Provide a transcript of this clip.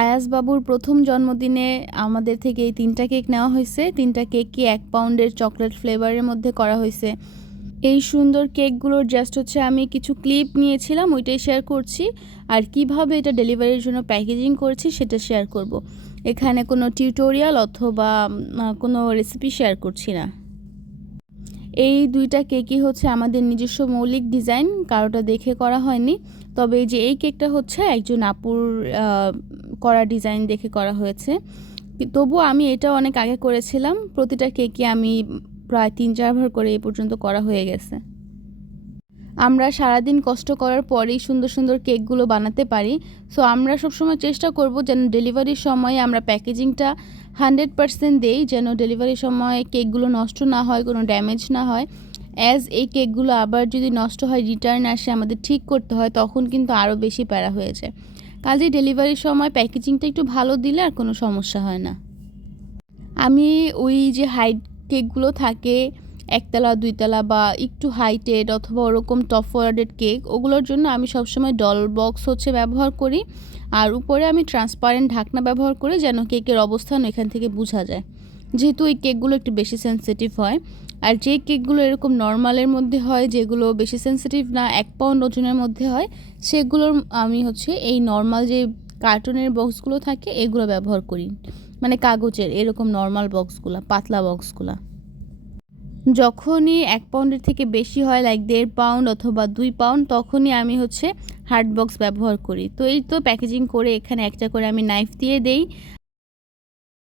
আয়াস বাবুর প্রথম জন্মদিনে আমাদের থেকে এই 3টা কেক নেওয়া হয়েছে। 3টা কেকই 1 পাউন্ডের চকলেট ফ্লেভারের মধ্যে করা হয়েছে। এই সুন্দর কেকগুলোর জাস্ট হচ্ছে আমি কিছু ক্লিপ নিয়েছিলাম, ওইটাই শেয়ার করছি। আর কিভাবে এটা ডেলিভারির জন্য প্যাকেজিং করেছি সেটা শেয়ার করব। এখানে কোনো টিউটোরিয়াল অথবা কোনো রেসিপি শেয়ার করছি না। এই 2টা কেকই হচ্ছে আমাদের নিজস্ব মৌলিক ডিজাইন, কারোটা দেখে করা হয়নি। তবে এই যে এই কেকটা হচ্ছে একজন আপুর করা ডিজাইন দেখে করা হয়েছে। তবুও আমি এটা অনেক আগে করেছিলাম। প্রতিটা কেকই আমি প্রায় 3-4 বার করে এই পর্যন্ত করা হয়ে গেছে। আমরা সারাদিন কষ্ট করার পরেই সুন্দর সুন্দর কেকগুলো বানাতে পারি। সো আমরা সবসময় চেষ্টা করব যেন ডেলিভারির সময়ে আমরা প্যাকেজিংটা 100% দেই, যেন ডেলিভারির সময় কেকগুলো নষ্ট না হয়, কোনো ড্যামেজ না হয়। এই কেকগুলো আবার যদি নষ্ট হয়, রিটার্ন আসে, আমাদের ঠিক করতে হয়, তখন কিন্তু আরও বেশি প্যারা হয়ে যায়। কাজেই ডেলিভারির সময় প্যাকেজিংটা একটু ভালো দিলে আর কোনো সমস্যা হয় না। আমি ওই যে হাইট কেকগুলো থাকে, 1 তলা 2 তলা বা একটু হাইটেড অথবা ওরকম টপ ফরওয়ার্ডেড কেক, ওগুলোর জন্য আমি সবসময় ডল বক্স হচ্ছে ব্যবহার করি। আর উপরে আমি ট্রান্সপারেন্ট ঢাকনা ব্যবহার করি, যেন কেকের অবস্থান এখান থেকে বোঝা যায়, যেহেতু এই কেকগুলো একটু বেশি সেন্সিটিভ হয়। আর যে কেকগুলো এরকম নর্মালের মধ্যে হয়, যেগুলো বেশি সেন্সিটিভ না, 1 পাউন্ড ওজনের মধ্যে হয়, সেগুলোর আমি হচ্ছে এই নর্মাল যে কার্টুনের বক্সগুলো থাকে এগুলো ব্যবহার করি, মানে কাগজের এরকম নর্মাল বক্সগুলো, পাতলা বক্সগুলো। যখনই 1 পাউন্ডের থেকে বেশি হয়, লাইক 1.5 পাউন্ড অথবা 2 পাউন্ড, তখনই আমি হচ্ছে হার্ড বক্স ব্যবহার করি। তো এই তো প্যাকেজিং করে এখানে একটা করে আমি নাইফ দিয়ে দেই।